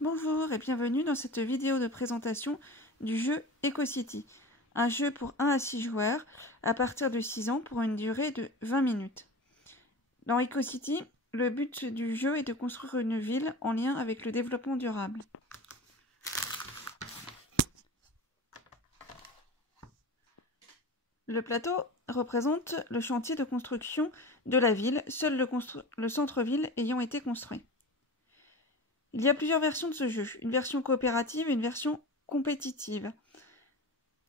Bonjour et bienvenue dans cette vidéo de présentation du jeu EcoCity, un jeu pour 1 à 6 joueurs à partir de 6 ans pour une durée de 20 minutes. Dans EcoCity, le but du jeu est de construire une ville en lien avec le développement durable. Le plateau représente le chantier de construction de la ville, seul le centre-ville ayant été construit. Il y a plusieurs versions de ce jeu, une version coopérative et une version compétitive.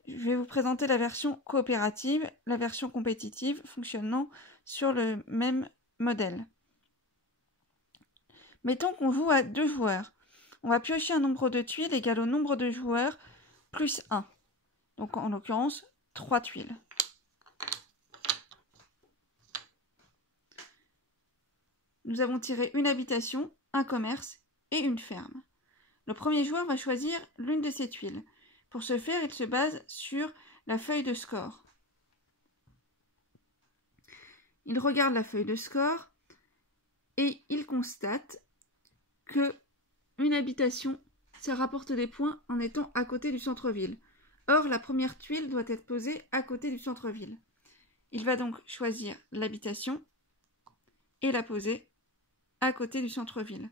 Je vais vous présenter la version coopérative, la version compétitive fonctionnant sur le même modèle. Mettons qu'on joue à 2 joueurs. On va piocher un nombre de tuiles égal au nombre de joueurs plus 1. Donc en l'occurrence 3 tuiles. Nous avons tiré une habitation, un commerce et une ferme. Le premier joueur va choisir l'une de ces tuiles. Pour ce faire, il se base sur la feuille de score. Il regarde la feuille de score et il constate que une habitation, ça rapporte des points en étant à côté du centre-ville. Or, la première tuile doit être posée à côté du centre-ville. Il va donc choisir l'habitation et la poser à côté du centre-ville.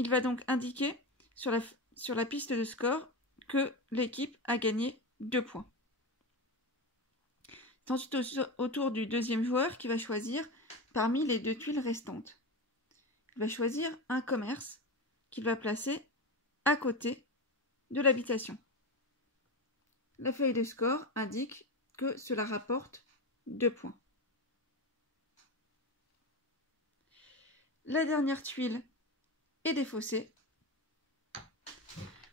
Il va donc indiquer sur la piste de score que l'équipe a gagné 2 points. C'est ensuite au tour du deuxième joueur qui va choisir parmi les 2 tuiles restantes. Il va choisir un commerce qu'il va placer à côté de l'habitation. La feuille de score indique que cela rapporte 2 points. La dernière tuile est défaussée.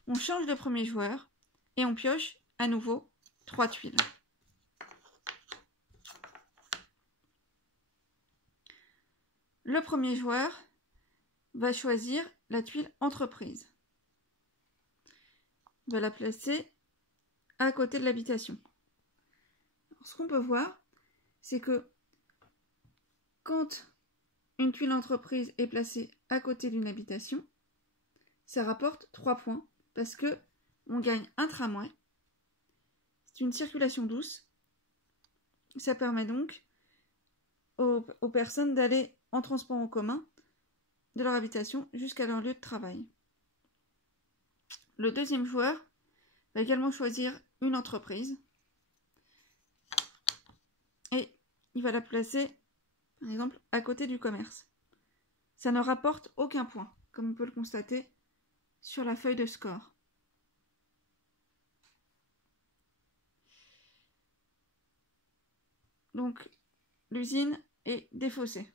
On change de premier joueur et on pioche à nouveau 3 tuiles. Le premier joueur va choisir la tuile entreprise. Il va la placer à côté de l'habitation. Ce qu'on peut voir, c'est que quand une tuile entreprise est placée à côté d'une habitation, ça rapporte 3 points parce que on gagne un tramway. C'est une circulation douce. Ça permet donc aux personnes d'aller en transport en commun de leur habitation jusqu'à leur lieu de travail. Le deuxième joueur va également choisir une entreprise et il va la placer, par exemple, à côté du commerce. Ça ne rapporte aucun point, comme on peut le constater sur la feuille de score. Donc, l'usine est défaussée.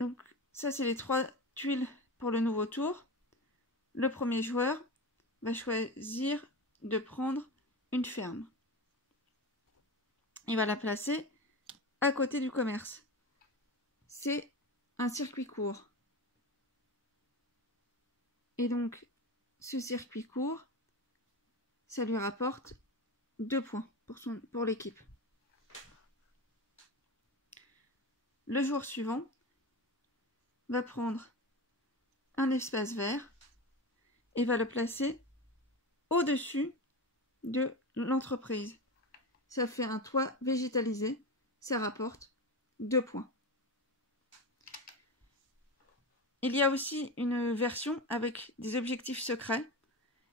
Donc, ça, c'est les 3 tuiles pour le nouveau tour. Le premier joueur va choisir de prendre une ferme. Il va la placer à côté du commerce. C'est un circuit court. Et donc, ce circuit court, ça lui rapporte 2 points pour l'équipe. Le joueur suivant va prendre un espace vert et va le placer au-dessus de l'entreprise. Ça fait un toit végétalisé, ça rapporte 2 points. Il y a aussi une version avec des objectifs secrets.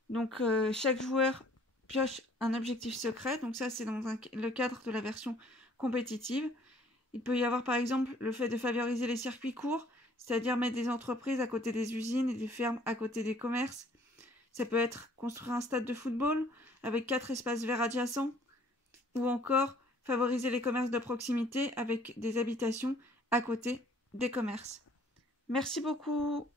Donc chaque joueur pioche un objectif secret. Donc ça c'est dans le cadre de la version compétitive. Il peut y avoir par exemple le fait de favoriser les circuits courts, c'est-à-dire mettre des entreprises à côté des usines et des fermes à côté des commerces. Ça peut être construire un stade de football avec 4 espaces verts adjacents, ou encore favoriser les commerces de proximité avec des habitations à côté des commerces. Merci beaucoup.